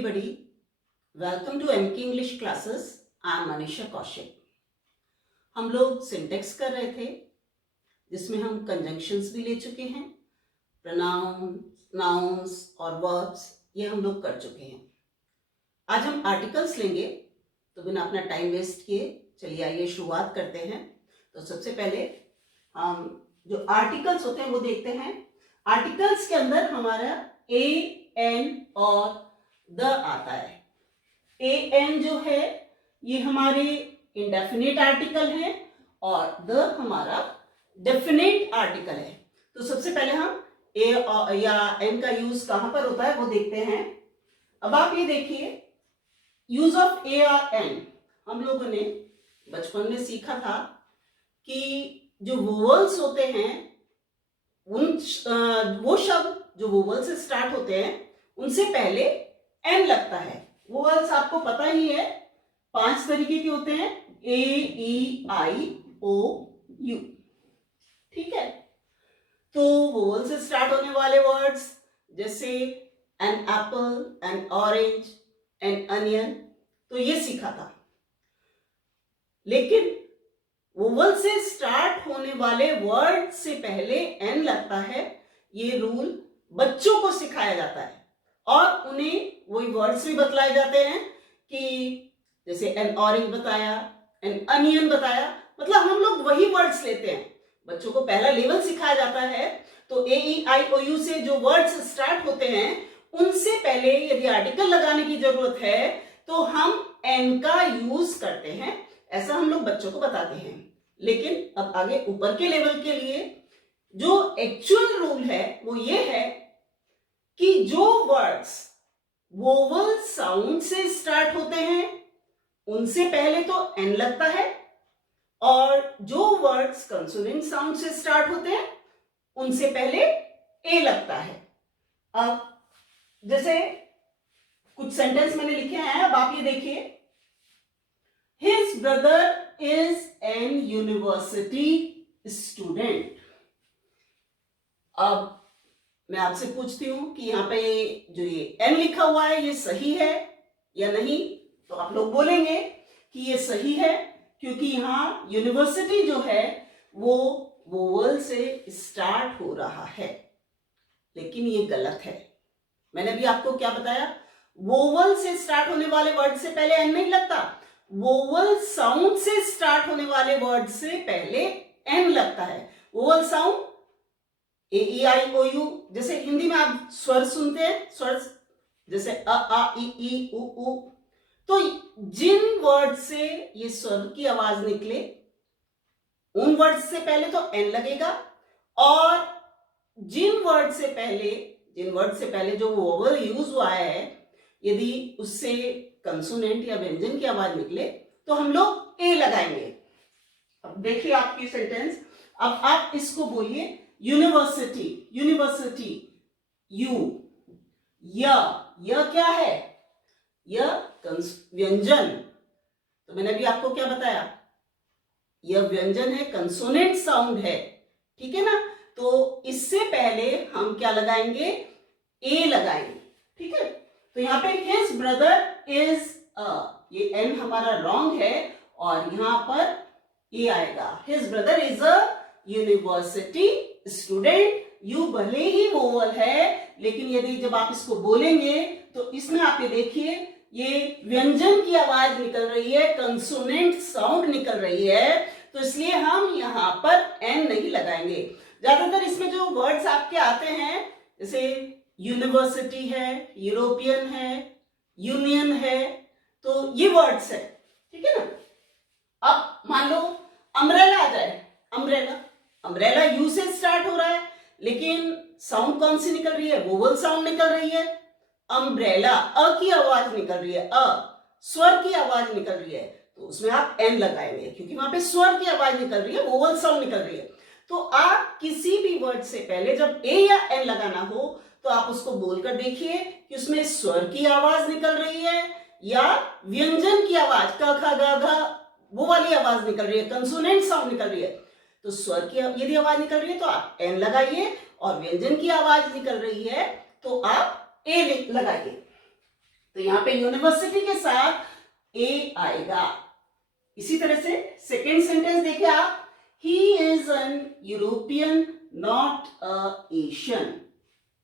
everybody. Welcome to MK English classes. I am Manisha Kaushik. हम लोग syntax कर रहे थे जिसमें हम कंजंक्शंस भी ले चुके हैं, प्रोनाउन, नाउन्स और वर्ब्स ये हम लोग कर चुके हैं. आज हम आर्टिकल्स लेंगे, तो बिना अपना टाइम वेस्ट किए चलिए आइए शुरुआत करते हैं. तो सबसे पहले हम जो आर्टिकल्स होते हैं वो देखते हैं. आर्टिकल्स के अंदर हमारा ए, एन और द आता है. ए एन जो है ये हमारे इंडेफिनिट आर्टिकल है और द हमारा डेफिनिट आर्टिकल है. तो सबसे पहले हम ए या एन का यूज कहां पर होता है वो देखते हैं. अब आप ये देखिए, यूज ऑफ ए और एन हम लोगों ने बचपन में सीखा था कि जो वोवल्स होते हैं वो शब्द जो वोवल से स्टार्ट होते हैं उनसे पहले एन लगता है. वोवल्स आपको पता ही है 5 तरीके के होते हैं, ए, ई, आई, ओ, यू. ठीक है, तो वोवल से स्टार्ट होने वाले वर्ड्स जैसे an apple, an orange, an onion, तो ये सीखा था. लेकिन वोवल से स्टार्ट होने वाले वर्ड से पहले एन लगता है, ये रूल बच्चों को सिखाया जाता है और उन्हें वही वर्ड्स भी बतलाए जाते हैं कि जैसे एन ऑरेंज बताया, एन अनियन बताया, मतलब हम लोग वही वर्ड्स लेते हैं. बच्चों को पहला लेवल सिखाया जाता है. तो ए, ई, आई, ओ, यू से जो वर्ड्स स्टार्ट होते हैं उनसे पहले यदि आर्टिकल लगाने की जरूरत है तो हम एन का यूज करते हैं. ऐसा हम लोग बच्चों को बताते हैं. लेकिन अब आगे ऊपर के लेवल के लिए जो एक्चुअल रूल है वो ये है कि जो वर्ड्स वोवल साउंड से स्टार्ट होते हैं उनसे पहले तो एन लगता है और जो वर्ड्स कंसोनेंट साउंड से स्टार्ट होते हैं उनसे पहले ए लगता है. अब जैसे कुछ सेंटेंस मैंने लिखे हैं, अब आप ये देखिए. His brother is an university student. अब मैं आपसे पूछती हूं कि यहाँ पे जो ये एन लिखा हुआ है ये सही है या नहीं. तो आप लोग बोलेंगे कि ये सही है क्योंकि यहाँ यूनिवर्सिटी जो है वो वोवल से स्टार्ट हो रहा है. लेकिन ये गलत है. मैंने भी आपको क्या बताया, वोवल से स्टार्ट होने वाले वर्ड से पहले एन नहीं लगता, वोवल साउंड से स्टार्ट होने वाले वर्ड से पहले एन लगता है. Vowel sound A, E, I, O, U, जैसे हिंदी में आप स्वर सुनते हैं, स्वर जैसे अ, आ, ई, उ, ऊ, तो जिन वर्ड से ये स्वर की आवाज निकले उन वर्ड से पहले तो एन लगेगा और जिन वर्ड से पहले जो वोवल यूज हुआ है यदि उससे कंसोनेंट या व्यंजन की आवाज निकले तो हम लोग ए लगाएंगे. अब देखिए आपकी सेंटेंस. अब आप इसको बोलिए यूनिवर्सिटी, यूनिवर्सिटी, यू. य क्या है, य व्यंजन. तो मैंने अभी आपको क्या बताया, यह व्यंजन है, कंसोनेंट साउंड है. ठीक है ना. तो इससे पहले हम क्या लगाएंगे, ए लगाएंगे. ठीक है. तो यहाँ पे हिज ब्रदर इज ये एन हमारा रॉन्ग है और यहाँ पर ए आएगा. His brother is a university student. You भले ही वोवल है लेकिन यदि जब आप इसको बोलेंगे तो इसमें आप ये देखिए ये व्यंजन की आवाज निकल रही है, कंसोनेंट साउंड निकल रही है. तो इसलिए हम यहाँ पर एन नहीं लगाएंगे. ज्यादातर इसमें जो वर्ड्स आपके आते हैं जैसे यूनिवर्सिटी है, यूरोपियन है, यूनियन है, तो ये वर्ड्स है. ठीक है ना. अब मान लो अम्ब्रेला आ जाए. अम्ब्रेला यू से स्टार्ट हो रहा है लेकिन साउंड कौन सी निकल रही है, वोवल साउंड निकल रही है. अम्ब्रेला अ की आवाज निकल रही है, स्वर की आवाज निकल रही है, तो उसमें आप एन लगाएंगे क्योंकि वहां पे स्वर की आवाज निकल रही है, वोवल साउंड निकल रही है. तो आप किसी भी वर्ड से पहले जब ए या एन लगाना हो तो आप उसको बोलकर देखिए कि उसमें स्वर की आवाज निकल रही है या व्यंजन की आवाज, क, ख, ग, घ, वो वाली आवाज निकल रही है, कंसोनेंट साउंड निकल रही है. तो स्वर की यदि आवाज निकल रही है तो आप एन लगाइए और व्यंजन की आवाज निकल रही है तो आप ए लगाइए. तो यहाँ पे यूनिवर्सिटी के साथ ए आएगा। इसी तरह से सेकेंड सेंटेंस देखिए आप, he is an European not a Asian.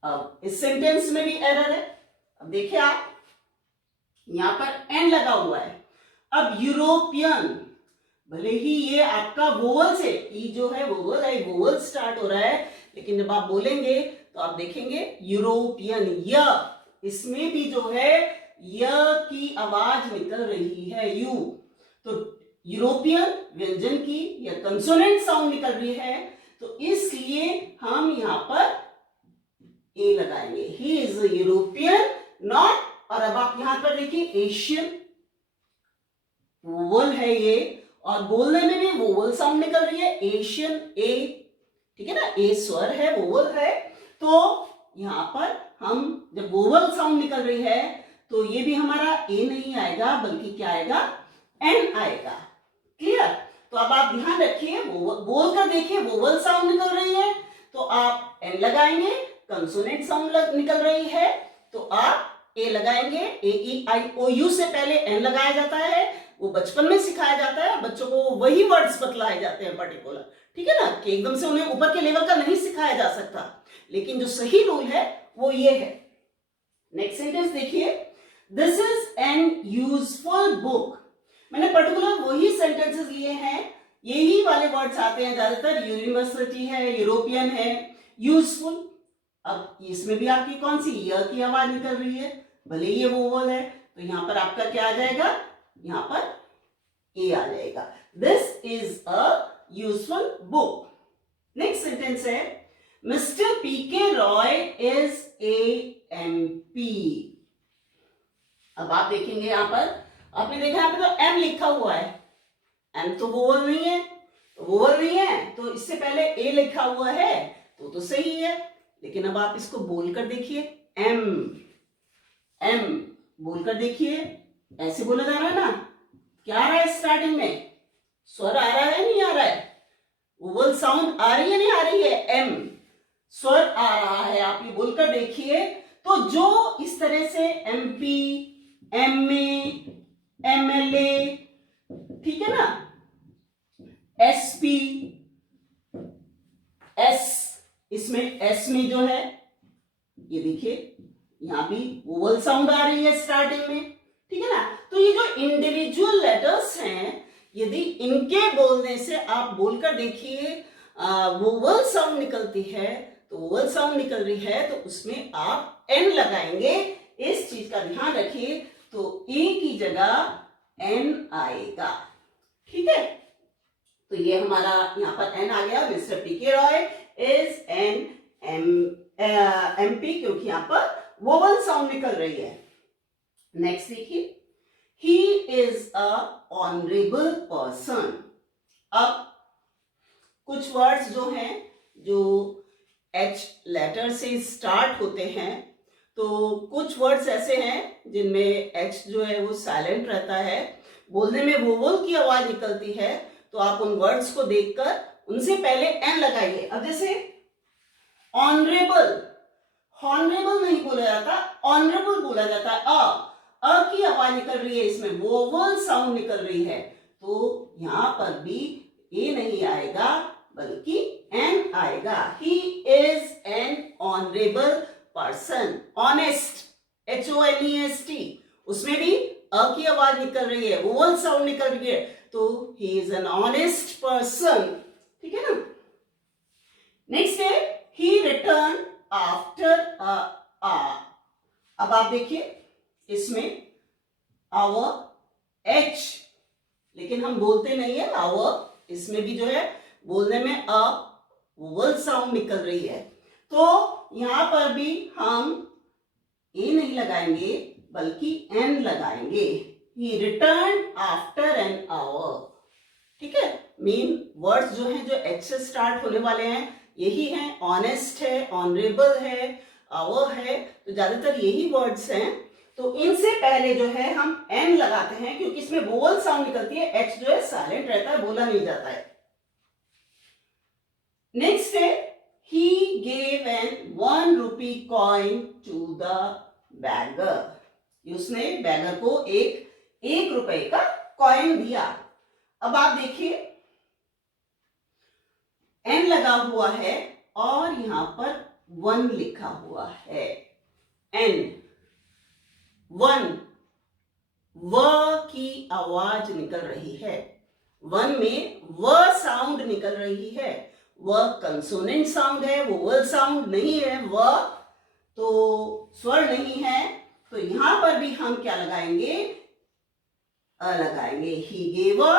अब इस सेंटेंस में भी एरर है। अब देखिए आप, यहां पर एन लगा हुआ है। अब यूरोपियन, भले ही ये आपका वोवल से, ई जो है वोवल है, वोवल स्टार्ट हो रहा है, लेकिन जब आप बोलेंगे तो आप देखेंगे यूरोपियन, य इसमें भी जो है य की आवाज निकल रही है, यू। तो यूरोपियन व्यंजन की या कंसोनेंट साउंड निकल रही है, तो इसलिए हम यहां पर ए लगाएंगे। ही इज यूरोपियन नॉट, और अब आप यहां पर देखिए एशियन, वोवल है ये, और बोलने में भी वोवल साउंड निकल रही है, एशियन, ए, ठीक है ना, ए स्वर है, वोवल है। तो यहां पर हम जब वोवल साउंड निकल रही है तो ये भी हमारा ए नहीं आएगा, बल्कि क्या आएगा, एन आएगा। क्लियर? तो अब आप ध्यान रखिए, बोल कर देखिए, वोवल साउंड निकल रही है तो आप एन लगाएंगे, कंसोनेंट साउंड निकल रही है तो आप ए लगाएंगे। ए ई आई ओ यू से पहले एन लगाया जाता है, वो बचपन में सिखाया जाता है, बच्चों को वही वर्ड्स बतलाए जाते हैं पर्टिकुलर, ठीक है ना, कि एकदम से उन्हें ऊपर के लेवल का नहीं सिखाया जा सकता, लेकिन जो सही रूल है वो ये है। नेक्स्ट सेंटेंस देखिए, this is an useful book. मैंने पर्टिकुलर वही सेंटेंसेस लिए हैं, यही वाले वर्ड्स आते हैं ज्यादातर, यूनिवर्सिटी है, यूरोपियन है, यूजफुल। अब इसमें भी आपकी कौन सी य की आवाज निकल रही है, भले ये वोवल है, तो यहां पर आपका क्या आ जाएगा, यहां पर ए आ जाएगा। This is a useful book. Next sentence है, mister PK Roy is a MP. अब आप देखेंगे यहां पर, आपने देखा यहां पर तो एम लिखा हुआ है, एम तो वोवल नहीं है, वोवल नहीं है तो इससे पहले ए लिखा हुआ है तो सही है। लेकिन अब आप इसको बोलकर देखिए, एम, एम बोलकर देखिए, ऐसे बोला जा रहा है ना, क्या आ रहा है स्टार्टिंग में, स्वर आ रहा है नहीं आ रहा है, वोवल साउंड आ रही है नहीं आ रही है, एम स्वर आ रहा है, आप ये बोलकर देखिए। तो जो इस तरह से एमपी, एमए, एमएलए, ठीक है ना, एसपी, एस, इसमें एस में जो है ये देखिए यहां भी वोवल साउंड आ रही है स्टार्टिंग में, ठीक है ना। तो ये जो इंडिविजुअल लेटर्स हैं, यदि इनके बोलने से आप बोलकर देखिए वोवल साउंड निकलती है, तो वोवल साउंड निकल रही है तो उसमें आप एन लगाएंगे, इस चीज का ध्यान रखिए। तो ए की जगह एन आएगा, ठीक है। तो ये हमारा यहाँ पर एन आ गया, mister PK Roy is an MP, क्योंकि यहां पर वोवल साउंड निकल रही है। नेक्स्ट देखिए, he is a honourable person. अब कुछ वर्ड्स जो हैं जो एच लेटर से स्टार्ट होते हैं, तो कुछ वर्ड्स ऐसे हैं जिनमें एच जो है वो साइलेंट रहता है, बोलने में वोवल की आवाज निकलती है, तो आप उन वर्ड्स को देखकर उनसे पहले एन लगाइए। अब जैसे ऑनरेबल, हॉनरेबल नहीं बोला जाता, ऑनरेबल बोला जाता है, अ की आवाज निकल रही है, इसमें वोवल साउंड निकल रही है, तो यहां पर भी ए नहीं आएगा बल्कि एन आएगा। He is an honourable person, honest, HONEST, उसमें भी अ की आवाज निकल रही है, वोवल साउंड निकल रही है, तो he is an honest person, ठीक है ना। नेक्स्ट है, ही रिटर्न आफ्टर अ आवर। अब आप देखिए इसमें आवर एच, लेकिन हम बोलते नहीं है आवर, इसमें भी जो है बोलने में अ वोवल साउंड निकल रही है, तो यहां पर भी हम ए नहीं लगाएंगे बल्कि एन लगाएंगे। ही रिटर्न आफ्टर एन आवर, ठीक है। मेन वर्ड्स जो हैं जो एच से स्टार्ट होने वाले हैं यही हैं, ऑनेस्ट है, ऑनरेबल है, आवर है, तो ज्यादातर यही वर्ड्स हैं। तो इनसे पहले जो है हम एन लगाते हैं, क्योंकि इसमें वोवल साउंड निकलती है, एच जो है साइलेंट रहता है, बोला नहीं जाता है। नेक्स्ट है, he gave an 1 rupee coin to the beggar. उसने बैगर को एक रुपए का कॉइन दिया। अब आप देखिए एन लगा हुआ है और यहां पर 1 लिखा हुआ है। एन 1 व की आवाज निकल रही है। 1 में व साउंड निकल रही है। वह कंसोनेंट साउंड है, वो वोवल साउंड नहीं है। व तो स्वर नहीं है, तो यहां पर भी हम क्या लगाएंगे? अ लगाएंगे। He gave a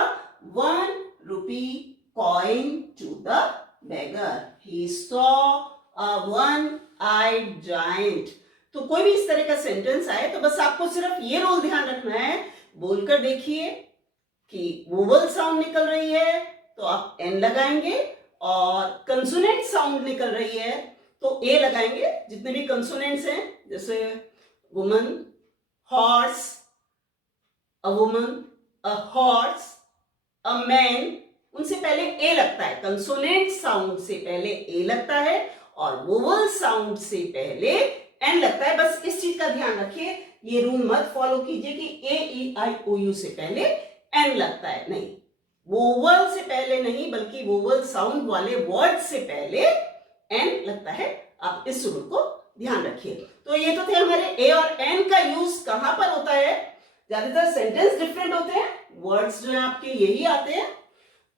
1 rupee coin to the beggar. He saw a one-eyed giant. तो कोई भी इस तरह का सेंटेंस आए तो बस आपको सिर्फ ये रोल ध्यान रखना है, बोलकर देखिए कि वोवल साउंड निकल रही है तो आप एन लगाएंगे, और कंसोनेंट साउंड निकल रही है तो ए लगाएंगे। जितने भी कंसोनेंट्स हैं जैसे woman, horse, a woman, a horse, a man, उनसे पहले ए लगता है। कंसोनेंट साउंड से पहले ए लगता है और वोवल साउंड से पहले एन लगता है। बस इस चीज का ध्यान रखिए, ये रूल मत फॉलो कीजिए कि ए ई आई ओ यू से पहले एन लगता है। नहीं, वोवल से पहले नहीं बल्कि वोवल साउंड वाले वर्ड से पहले एन लगता है। आप इस रूल को ध्यान रखिए। तो ये तो थे हमारे ए और एन का यूज कहां पर होता है। ज्यादातर सेंटेंस डिफरेंट होते हैं, वर्ड्स जो है आपके यही आते हैं,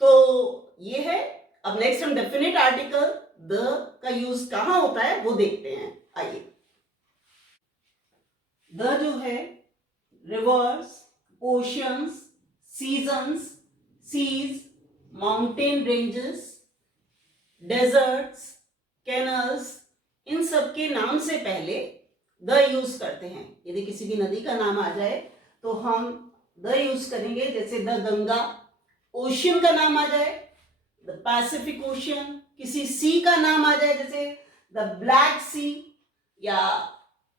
तो ये है। अब नेक्स्ट हम डेफिनेट आर्टिकल द का यूज कहां होता है वो देखते हैं। आइए, द जो है rivers, oceans, seasons, seas, mountain ranges, deserts, canals, इन सब के नाम से पहले द यूज करते हैं। यदि किसी भी नदी का नाम आ जाए तो हम द यूज करेंगे, जैसे द गंगा। ओशियन का नाम आ जाए, द पैसिफिक ओशियन। किसी सी का नाम आ जाए जैसे द ब्लैक सी, या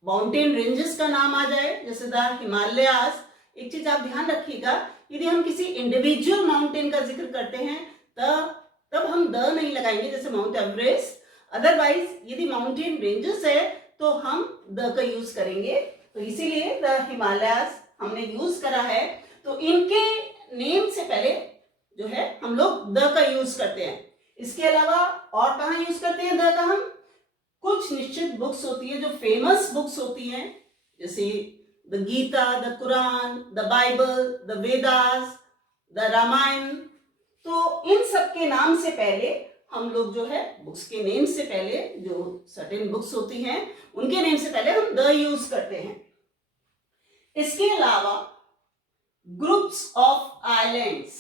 माउंटेन रेंजेस का नाम आ जाए जैसे द हिमालयास। एक चीज आप ध्यान रखिएगा, यदि हम किसी इंडिविजुअल माउंटेन का जिक्र करते हैं तब हम द नहीं लगाएंगे, जैसे माउंट एवरेस्ट। अदरवाइज यदि माउंटेन रेंजेस है तो हम द का यूज करेंगे। तो इसीलिए द हिमालयास हमने यूज करा है। तो इनके नेम से पहले जो है हम लोग द का यूज करते हैं। इसके अलावा और कहां यूज करते हैं द का हम? कुछ निश्चित बुक्स होती है जो फेमस बुक्स होती हैं, जैसे the Gita, the Quran, the Bible, the Vedas, the Ramayan. तो इन सब के नाम से पहले हम लोग जो है बुक्स के नेम से पहले, जो सर्टेन बुक्स होती हैं उनके नेम से पहले हम द यूज करते हैं। इसके अलावा ग्रुप्स ऑफ आइलैंड्स,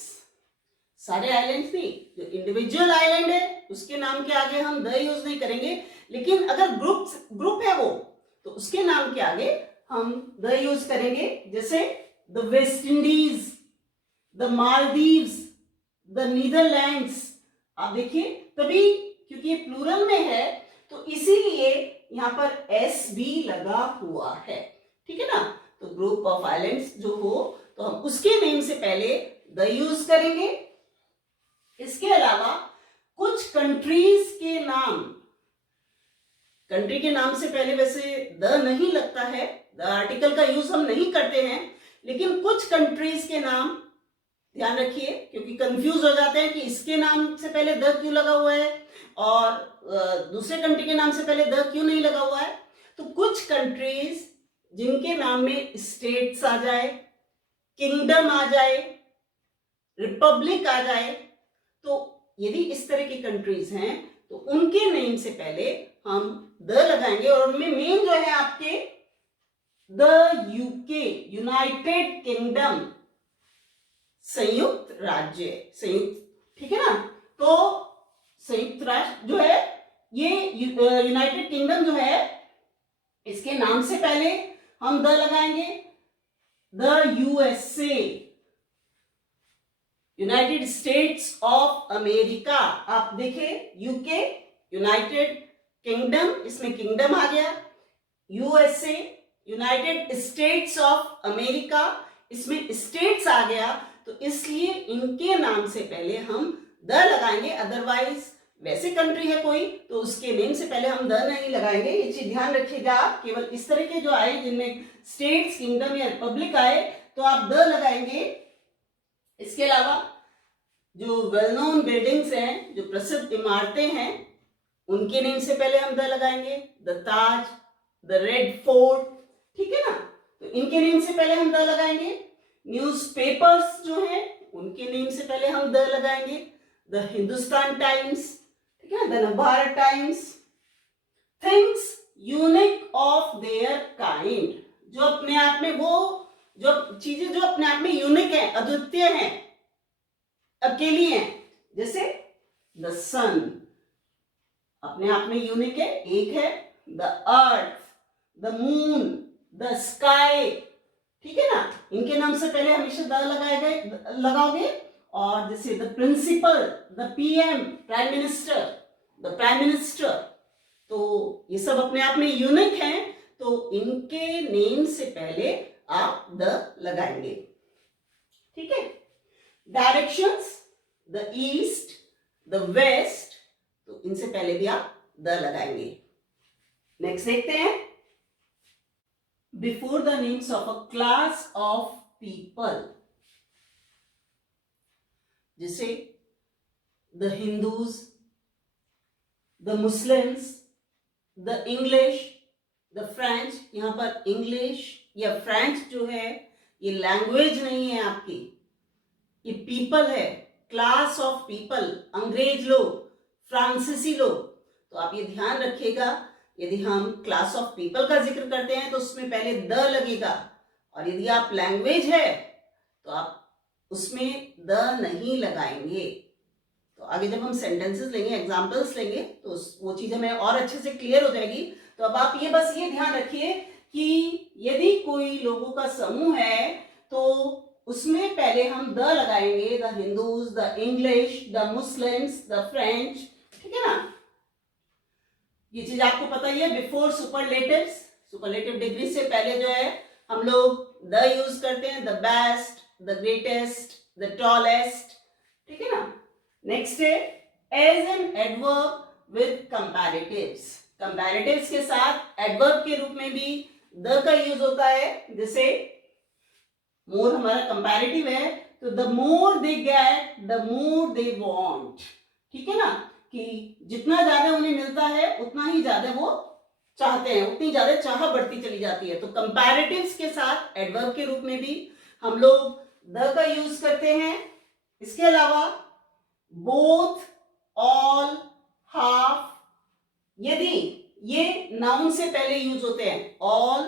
सारे आइलैंड्स नहीं, जो इंडिविजुअल आइलैंड है उसके नाम के आगे हम द यूज नहीं करेंगे, लेकिन अगर ग्रुप है वो तो उसके नाम के आगे हम द यूज करेंगे। जैसे the West Indies, the Maldives, the Netherlands. आप देखिए, तभी क्योंकि ये प्लूरल में है तो इसीलिए यहां पर एस भी लगा हुआ है, ठीक है ना। तो ग्रुप ऑफ आइलैंड्स जो हो तो हम उसके नेम से पहले द यूज करेंगे। इसके अलावा कुछ कंट्रीज के नाम, कंट्री के नाम से पहले वैसे द नहीं लगता है, द आर्टिकल का यूज हम नहीं करते हैं, लेकिन कुछ कंट्रीज के नाम ध्यान रखिए, क्योंकि कंफ्यूज हो जाते हैं कि इसके नाम से पहले द क्यों लगा हुआ है और दूसरे कंट्री के नाम से पहले द क्यों नहीं लगा हुआ है। तो कुछ कंट्रीज जिनके नाम में स्टेट्स आ जाए, किंगडम आ जाए, रिपब्लिक आ जाए, तो यदि इस तरह की कंट्रीज हैं तो उनके नेम से पहले हम द लगाएंगे। और उनमें मेन जो है आपके द यूके, यूनाइटेड किंगडम, संयुक्त राज्य, संयुक्त, ठीक है ना। तो संयुक्त राष्ट्र जो है, ये यूनाइटेड किंगडम जो है, इसके नाम से पहले हम द लगाएंगे। The USA, United states of America. आप देखिए, यूके, यूनाइटेड किंगडम, इसमें किंगडम आ गया। USA, United states of America, इसमें स्टेट्स आ गया। तो इसलिए इनके नाम से पहले हम द लगाएंगे। अदरवाइज वैसे कंट्री है कोई तो उसके नेम से पहले हम द नहीं लगाएंगे। ये चीज ध्यान रखिएगा आप। केवल इस तरह के जो आए जिनमें स्टेट्स, किंगडम या रिपब्लिक आए तो आप द लगाएंगे। इसके अलावा जो वेल नोन बिल्डिंग्स हैं, जो प्रसिद्ध इमारतें हैं, उनके नेम से पहले हम द लगाएंगे। The Taj, the red fort, ठीक है ना, तो इनके नेम से पहले हम द लगाएंगे। न्यूज़पेपर्स जो हैं उनके नेम से पहले हम द लगाएंगे। द हिंदुस्तान टाइम्स, ठीक है, the Navbharat times. Things unique of their kind, जो अपने आप में, वो जो चीजें जो अपने आप में यूनिक है, अद्वितीय हैं, अकेली हैं, जैसे द सन अपने आप में यूनिक है, एक है। The earth, the moon, the sky, ठीक है ना, इनके नाम से पहले हमेशा द लगाओगे। और जैसे the principal, the PM, prime minister, the prime minister, तो ये सब अपने आप में यूनिक हैं, तो इनके नेम से पहले आप द लगाएंगे, ठीक है। Directions, the east, the west, तो इनसे पहले भी आप द लगाएंगे। नेक्स्ट देखते हैं, before the names of a class of people, जैसे the Hindus, the Muslims, the English, the French. यहां पर इंग्लिश या फ्रेंच जो है ये लैंग्वेज नहीं है आपकी, ये पीपल है, क्लास ऑफ पीपल, अंग्रेज लोग, फ्रांसीसी लोग। तो आप ये ध्यान रखिएगा, यदि हम क्लास ऑफ पीपल का जिक्र करते हैं तो उसमें पहले द लगेगा, और यदि आप लैंग्वेज है तो आप उसमें द नहीं लगाएंगे। तो आगे जब हम सेंटेंसेस लेंगे, एग्जाम्पल्स लेंगे, तो वो चीज हमें और अच्छे से क्लियर हो जाएगी। तो अब आप ये बस ये ध्यान रखिए कि यदि कोई लोगों का समूह है तो उसमें पहले हम द लगाएंगे, the Hindus, the English, the Muslims, the French, ठीक है ना। ये चीज आपको पता ही है। बिफोर सुपरलेटिव्स, सुपरलेटिव डिग्री से पहले जो है हम लोग द यूज करते हैं, the best, the greatest, the tallest, ठीक है ना। नेक्स्ट है as an adverb with comparatives, comparatives के साथ एडवर्ब के रूप में भी द का यूज होता है। जैसे मोर हमारा कंपैरेटिव है, तो the more they get the more they want, ठीक है ना, कि जितना ज्यादा उन्हें मिलता है उतना ही ज्यादा वो चाहते हैं, उतनी ज्यादा चाह बढ़ती चली जाती है। तो कंपैरेटिव्स के साथ एडवर्ब के रूप में भी हम लोग द का यूज करते हैं। इसके अलावा बोथ, ऑल, हाफ, यदि ये नाउन से पहले यूज होते हैं, ऑल,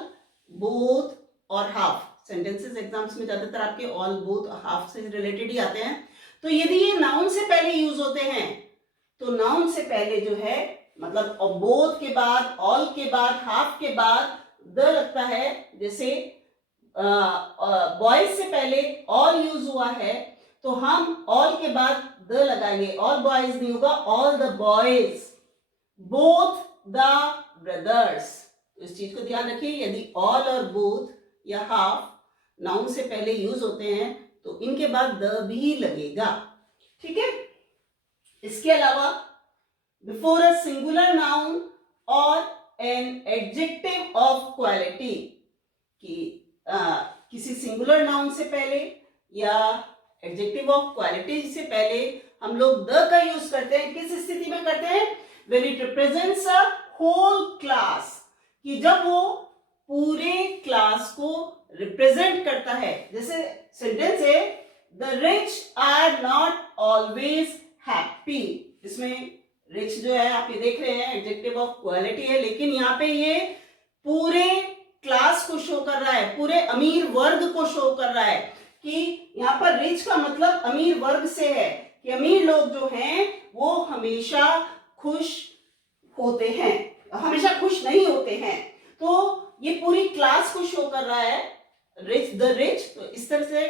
बोथ और हाफ, सेंटेंसेस एग्जाम्स में ज्यादातर आपके ऑल, बोथ, हाफ से रिलेटेड ही आते हैं। तो यदि ये नाउन से पहले यूज होते हैं तो नाउन से पहले जो है, मतलब बोथ के बाद, ऑल के बाद, हाफ के बाद द लगता है। जैसे बॉयज से पहले ऑल यूज हुआ है तो हम ऑल के बाद द लगाएंगे, ऑल बॉयज नहीं होगा, all the boys, both the brothers. तो इस चीज को ध्यान रखिए, यदि ऑल और बोथ या हाफ नाउन से पहले यूज होते हैं तो इनके बाद द भी लगेगा, ठीक है। इसके अलावा बिफोर अ सिंगुलर नाउन और एन एडजेक्टिव ऑफ क्वालिटी, कि किसी सिंगुलर नाउन से पहले या एडजेक्टिव ऑफ क्वालिटी से पहले हम लोग द का यूज करते हैं। किस स्थिति में करते हैं? When it represents a whole class, कि जब वो पूरे क्लास को रिप्रेजेंट करता है। जैसे सेंटेंस है the rich are not always happy, इसमें रिच जो है आप ये देख रहे हैं एडजेक्टिव ऑफ क्वालिटी है, लेकिन यहाँ पे ये पूरे क्लास को शो कर रहा है, पूरे अमीर वर्ग को शो कर रहा है, कि यहाँ पर रिच का मतलब अमीर वर्ग से है, कि अमीर लोग जो हैं वो हमेशा खुश होते हैं, हमेशा खुश नहीं होते हैं। तो ये पूरी क्लास को शो कर रहा है, रिच, द रिच। तो इस तरह से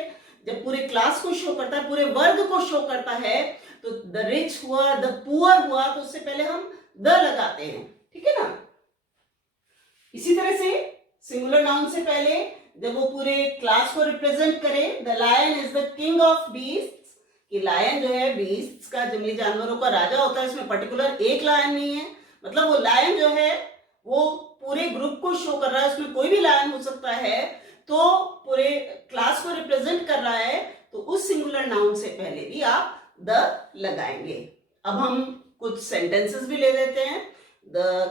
जब पूरे क्लास को शो करता है, पूरे वर्ग को शो करता है, तो द रिच हुआ, द पुअर हुआ, तो उससे पहले हम द लगाते हैं, ठीक है ना। इसी तरह से सिंगुलर नाउन से पहले जब वो पूरे क्लास को रिप्रेजेंट करे, the lion is the king of beasts, कि लायन जो है बीस्ट्स का, जंगली जानवरों का राजा होता है। इसमें पर्टिकुलर एक लायन नहीं है, मतलब वो लायन जो है वो पूरे ग्रुप को शो कर रहा है, उसमें कोई भी लायन हो सकता है, तो पूरे क्लास को रिप्रेजेंट कर रहा है, तो उस सिंगुलर नाउन से पहले भी आप द लगाएंगे। अब हम कुछ सेंटेंसेस भी ले लेते हैं,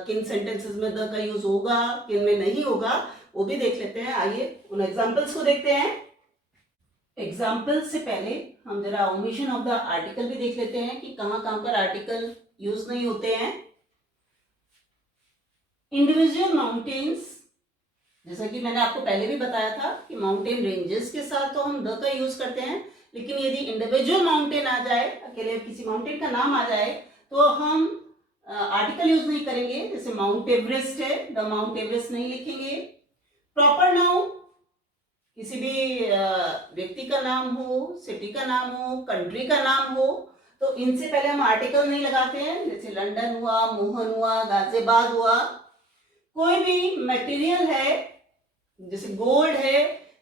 किन सेंटेंसेस में द का यूज होगा, किन में नहीं होगा, वो भी देख लेते हैं। आइए उन एग्जाम्पल्स को देखते हैं। एग्जाम्पल से पहले हम जरा ओमिशन ऑफ द आर्टिकल भी देख लेते हैं कि कहां कहां पर आर्टिकल यूज नहीं होते हैं। इंडिविजुअल माउंटेन्स, जैसा कि मैंने आपको पहले भी बताया था कि माउंटेन रेंजेस के साथ तो हम द का यूज करते हैं, लेकिन यदि इंडिविजुअल माउंटेन आ जाए, अकेले किसी माउंटेन का नाम आ जाए, तो हम आर्टिकल यूज नहीं करेंगे। जैसे माउंट एवरेस्ट है, द माउंट एवरेस्ट नहीं लिखेंगे। प्रॉपर नाउन, किसी भी व्यक्ति का नाम हो, सिटी का नाम हो, कंट्री का नाम हो, तो इनसे पहले हम आर्टिकल नहीं लगाते हैं। जैसे लंदन हुआ, मोहन हुआ, गाजियाबाद हुआ। कोई भी मटेरियल है, जैसे गोल्ड है,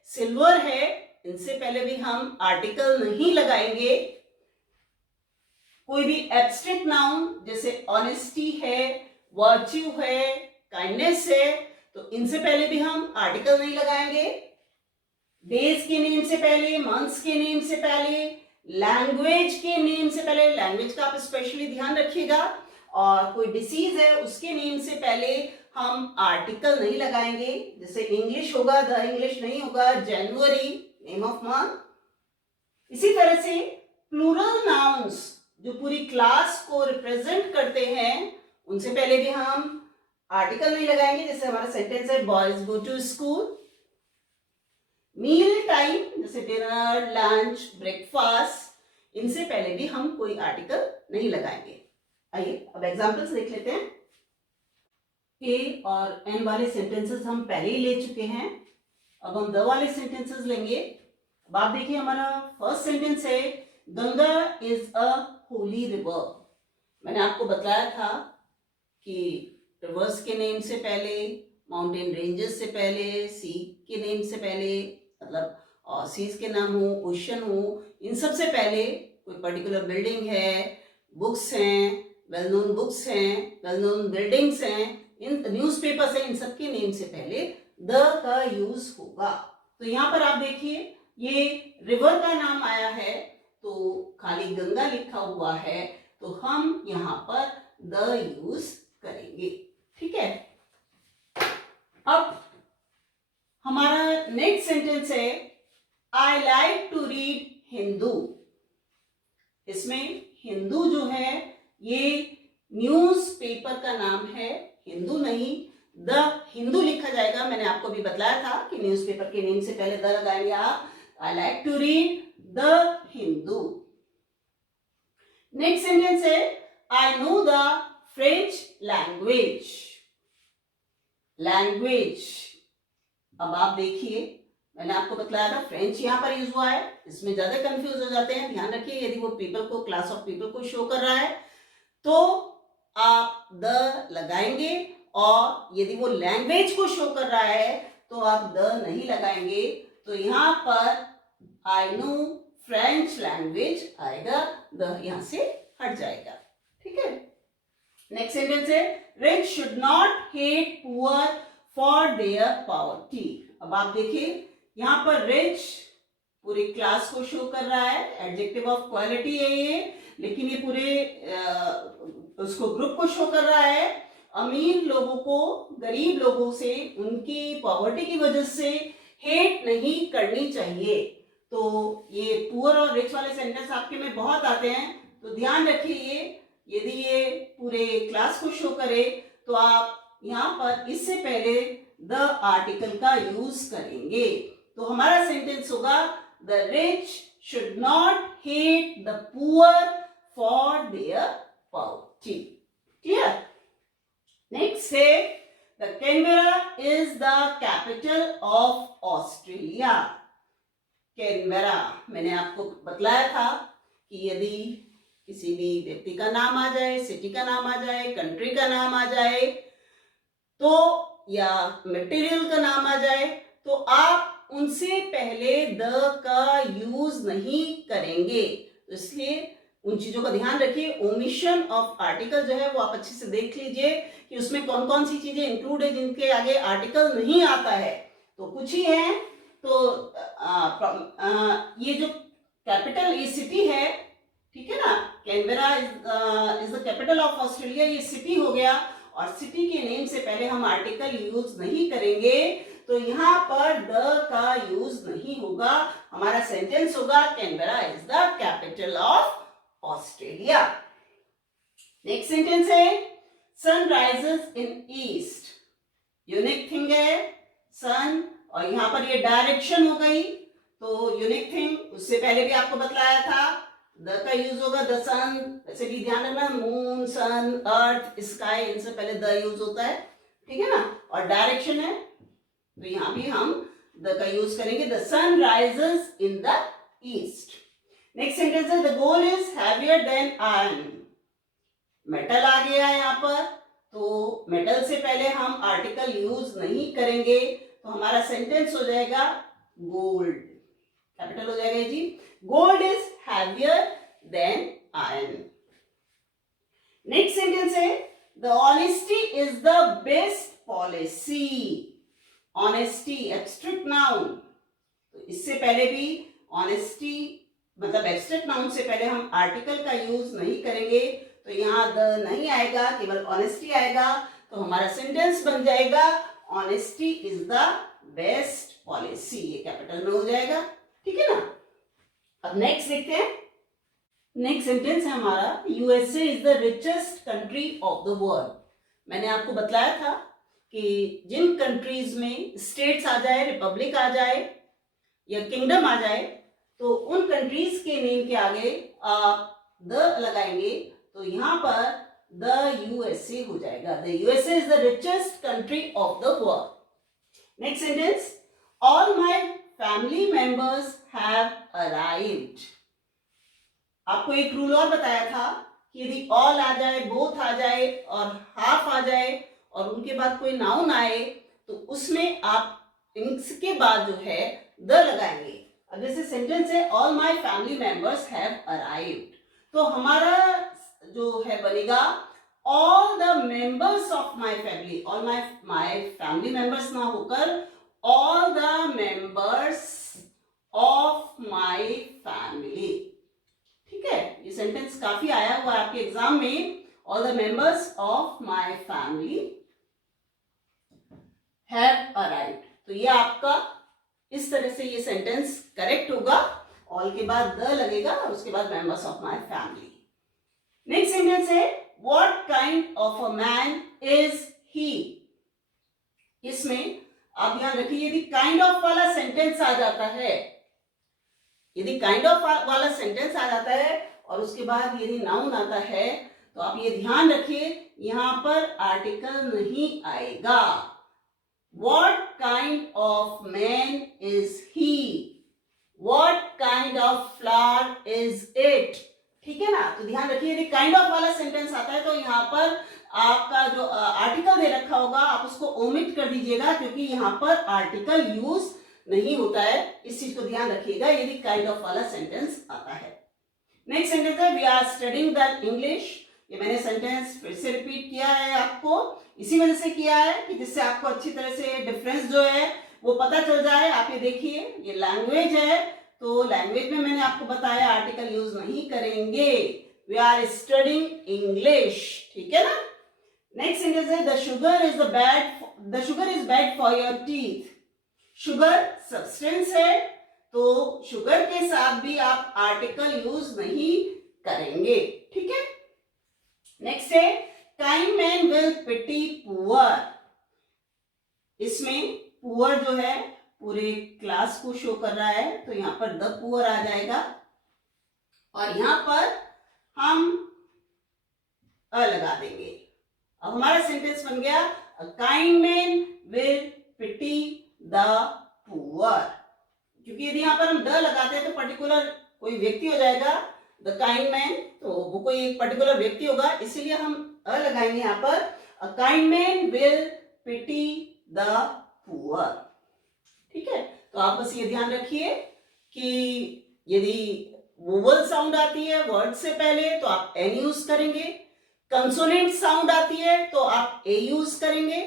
सिल्वर है, इनसे पहले भी हम आर्टिकल नहीं लगाएंगे। कोई भी एब्स्ट्रैक्ट नाउन, जैसे ऑनेस्टी है, वर्च्यू है, काइंडनेस है, तो इनसे पहले भी हम आर्टिकल नहीं लगाएंगे। डेज के नेम से पहले, मंथ्स के नेम से पहले, लैंग्वेज के नेम से पहले, लैंग्वेज का आप स्पेशली ध्यान रखिएगा। और कोई डिसीज है, उसके नेम से पहले हम आर्टिकल नहीं लगाएंगे। जैसे इंग्लिश होगा, द इंग्लिश नहीं होगा, जनवरी नेम ऑफ मंथ। इसी तरह से प्लूरल नाउन्स जो पूरी क्लास को रिप्रेजेंट करते हैं, उनसे पहले भी हम आर्टिकल नहीं लगाएंगे। जैसे हमारा सेंटेंस है boys go to school. Meal time, जैसे डिनर, लंच, ब्रेकफास्ट, इनसे पहले भी हम कोई आर्टिकल नहीं लगाएंगे। आइए अब एग्जांपल्स देख लेते हैं। ए और एन वाले सेंटेंसेस हम पहले ही ले चुके हैं, अब हम द वाले सेंटेंसेस लेंगे। अब आप देखिए, हमारा फर्स्ट सेंटेंस है Ganga is a Holi river. मैंने आपको बताया था कि रिवर्स के नेम से पहले, माउंटेन रेंजेस से पहले, सी के नेम से पहले, मतलब सीज के नाम हो, ओशन हो, इन सब से पहले कोई पर्टिकुलर बिल्डिंग है, बुक्स हैं, वेल नोन बुक्स हैं, वेल नोन बिल्डिंग्स हैं, इन न्यूज़पेपर्स हैं, इन सब के नेम से पहले द का यूज होगा। तो यहाँ पर आप देखिए, ये रिवर का नाम आया है तो खाली गंगा लिखा हुआ है, तो हम यहाँ पर द यूज करेंगे। ठीक है। अब हमारा नेक्स्ट सेंटेंस है I like to read Hindu. इसमें हिंदू जो है ये न्यूज़पेपर का नाम है, हिंदू नहीं, द हिंदू लिखा जाएगा। मैंने आपको भी बताया था कि न्यूज़पेपर के नेम से पहले द लगाएंगे आप। I like to read the Hindu. Next sentence है I know the French language. Language, अब आप देखिए, मैंने आपको बताया था फ्रेंच यहाँ पर यूज हुआ है, इसमें ज्यादा कंफ्यूज हो जाते हैं। ध्यान रखिए, यदि वो पीपल को, क्लास ऑफ पीपल को शो कर रहा है तो आप द लगाएंगे, और यदि वो लैंग्वेज को शो कर रहा है तो आप द नहीं लगाएंगे। तो यहाँ पर आई नो फ्रेंच लैंग्वेज आएगा, द यहाँ से हट जाएगा। ठीक है। नेक्स्ट सेंटेंस है rich should not hate poor for their poverty. अब आप देखिए, यहाँ पर रिच पूरी क्लास को शो कर रहा है, एडजेक्टिव ऑफ क्वालिटी है ये, लेकिन ये पूरे उसको ग्रुप को शो कर रहा है। अमीर लोगों को गरीब लोगों से उनकी पॉवर्टी की वजह से हेट नहीं करनी चाहिए। तो ये पुअर और रिच वाले सेंटेंस आपके में बहुत आते हैं, तो ध्यान रखिए, यदि ये पूरे क्लास को शो करे तो आप यहाँ पर इससे पहले द आर्टिकल का यूज करेंगे। तो हमारा सेंटेंस होगा the rich should not hate the poor for their poverty. Clear. Next है the Canberra is the capital of Australia. Canberra, मैंने आपको बतलाया था कि यदि किसी भी व्यक्ति का नाम आ जाए, सिटी का नाम आ जाए, कंट्री का नाम आ जाए, तो या मटेरियल का नाम आ जाए, तो आप उनसे पहले द का यूज नहीं करेंगे। तो इसलिए उन चीजों का ध्यान रखिए। ओमिशन ऑफ आर्टिकल जो है वो आप अच्छे से देख लीजिए कि उसमें कौन कौन सी चीजें इंक्लूड है जिनके आगे आर्टिकल नहीं आता है, तो कुछ ही है। तो ये जो कैपिटल, ये सिटी है, ठीक है ना, Canberra is the capital of Australia, ये सिटी हो गया। और सिटी के नेम से पहले हम आर्टिकल यूज नहीं करेंगे, तो यहाँ पर द का यूज नहीं होगा। हमारा सेंटेंस होगा Canberra is the capital of Australia. Next sentence है sun rises in east. Unique thing है सन, और यहाँ पर ये डायरेक्शन हो गई, तो यूनिक थिंग उससे पहले भी आपको बतलाया था, द का यूज होगा द सन। वैसे भी ध्यान रखना, मून, सन, अर्थ, स्काई, इनसे पहले द यूज होता है, ठीक है ना। और डायरेक्शन है तो यहां भी हम द का यूज करेंगे, the sun rises in the east. Next sentence है the gold is heavier than iron. Metal आ गया है यहाँ पर, तो मेटल से पहले हम आर्टिकल यूज नहीं करेंगे, तो हमारा सेंटेंस हो जाएगा गोल्ड, कैपिटल हो जाएगा जी, gold is heavier than iron. Next sentence है the honesty is the best policy. Honesty abstract noun, तो इससे पहले भी ऑनेस्टी मतलब एब्स्ट्रैक्ट नाउन से पहले हम आर्टिकल का यूज नहीं करेंगे, तो यहाँ द नहीं आएगा, केवल ऑनेस्टी आएगा, तो हमारा सेंटेंस बन जाएगा honesty is the best policy, ये कैपिटल में हो जाएगा, ठीक है ना। अब नेक्स्ट देखते हैं। नेक्स्ट सेंटेंस है हमारा USA is the richest country of the world. मैंने आपको बतलाया था कि जिन कंट्रीज में स्टेट्स आ जाए, रिपब्लिक आ जाए या किंगडम आ जाए, तो उन कंट्रीज के नेम के आगे आप द लगाएंगे, तो यहां पर द यूएसए हो जाएगा, the USA is the richest country of the world. Next sentence all my family members have arrived. आपको एक रूल और बताया था कि यदि ऑल आ जाए, बोथ आ जाए और हाफ आ जाए और उनके बाद कोई नाउन आए, तो उसमें आप इसके बाद जो है द लगाएंगे। अब जैसे सेंटेंस है all my family members have arrived, तो हमारा जो है बनेगा all the members of my family. All my family members ना होकर all the members of my family, ठीक है। ये सेंटेंस काफी आया हुआ है आपके एग्जाम में, all the members of my family have arrived, तो ये आपका इस तरह से ये सेंटेंस करेक्ट होगा, ऑल के बाद द लगेगा और उसके बाद members of my family. Next sentence है what kind of a man is he. इसमें आप ध्यान रखिए, यदि काइंड ऑफ वाला सेंटेंस आ जाता है, यदि काइंड ऑफ वाला सेंटेंस आ जाता है और उसके बाद यदि नाउन आता है, तो आप ये ध्यान रखिए यहां पर आर्टिकल नहीं आएगा। What kind of man is he? What kind of flower is it? ठीक है ना, तो ध्यान रखिए यदि काइंड ऑफ वाला सेंटेंस आता है तो यहाँ पर आपका जो आर्टिकल दे रखा होगा आप उसको ओमिट कर दीजिएगा, क्योंकि यहाँ पर आर्टिकल यूज नहीं होता है, इस चीज को ध्यान रखिएगा यदि काइंड ऑफ वाला सेंटेंस आता है। नेक्स्ट सेंटेंस है we are studying the English. ये मैंने सेंटेंस फिर से रिपीट किया है आपको, इसी वजह से किया है कि जिससे आपको अच्छी तरह से डिफरेंस जो है वो पता चल जाए। आप ये देखिए, ये लैंग्वेज है, तो लैंग्वेज में मैंने आपको बताया आर्टिकल यूज नहीं करेंगे, वी आर स्टडिंग इंग्लिश, ठीक है ना। नेक्स्ट सेंटेंस है the sugar is bad for your teeth. Sugar substance है, तो शुगर के साथ भी आप आर्टिकल यूज नहीं करेंगे, ठीक है। नेक्स्ट है kind man will pity poor. इसमें पुअर जो है पूरे क्लास को शो कर रहा है, तो यहां पर द पुअर आ जाएगा और यहां पर हम अ लगा देंगे। अब हमारा सेंटेंस बन गया a kind man will pity the poor. क्योंकि यदि यहां पर हम द लगाते हैं तो पर्टिकुलर कोई व्यक्ति हो जाएगा, द काइंड मैन, तो वो कोई एक पर्टिकुलर व्यक्ति होगा, इसीलिए हम अ लगाएंगे यहां पर। A kind man will pity the poor, ठीक है। तो आप बस ये ध्यान रखिए कि यदि वोवल साउंड आती है वर्ड से पहले तो आप एन यूज करेंगे, कंसोनेंट साउंड आती है तो आप ए यूज करेंगे,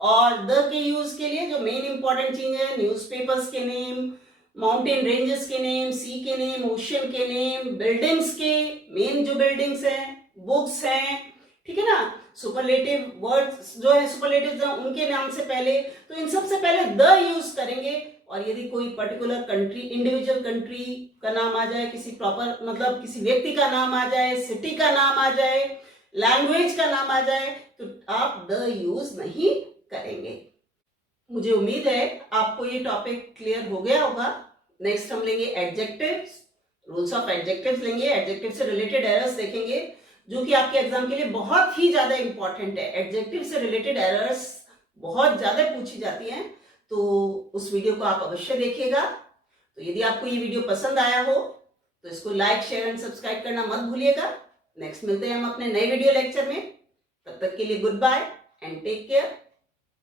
और द के यूज के लिए जो मेन इंपॉर्टेंट चीज है, न्यूज़पेपर्स के नेम, माउंटेन रेंजेस के नेम, सी के नेम, ओशन के नेम, बिल्डिंग्स के मेन जो बिल्डिंग्स हैं, बुक्स हैं, ठीक है ना, सुपरलेटिव वर्ड्स जो है, सुपरलेटिव उनके नाम से पहले, तो इन सब से पहले द यूज करेंगे। और यदि कोई पर्टिकुलर कंट्री, इंडिविजुअल कंट्री का नाम आ जाए, किसी प्रॉपर मतलब किसी व्यक्ति का नाम आ जाए, सिटी का नाम आ जाए, लैंग्वेज का नाम आ जाए, तो आप द यूज नहीं करेंगे। मुझे उम्मीद है आपको ये टॉपिक क्लियर हो गया होगा। नेक्स्ट हम लेंगे एडजेक्टिव्स, रूल्स ऑफ एडजेक्टिव्स लेंगे, एडजेक्टिव से रिलेटेड एरर्स देखेंगे जो कि आपके एग्जाम के लिए बहुत ही ज्यादा इंपॉर्टेंट है। एडजेक्टिव से रिलेटेड एरर्स बहुत ज्यादा पूछी जाती हैं, तो उस वीडियो को आप अवश्य देखिएगा। तो यदि आपको ये वीडियो पसंद आया हो तो इसको लाइक, शेयर एंड सब्सक्राइब करना मत भूलिएगा। नेक्स्ट मिलते हैं हम अपने नए वीडियो लेक्चर में। तब तक के लिए goodbye and take care.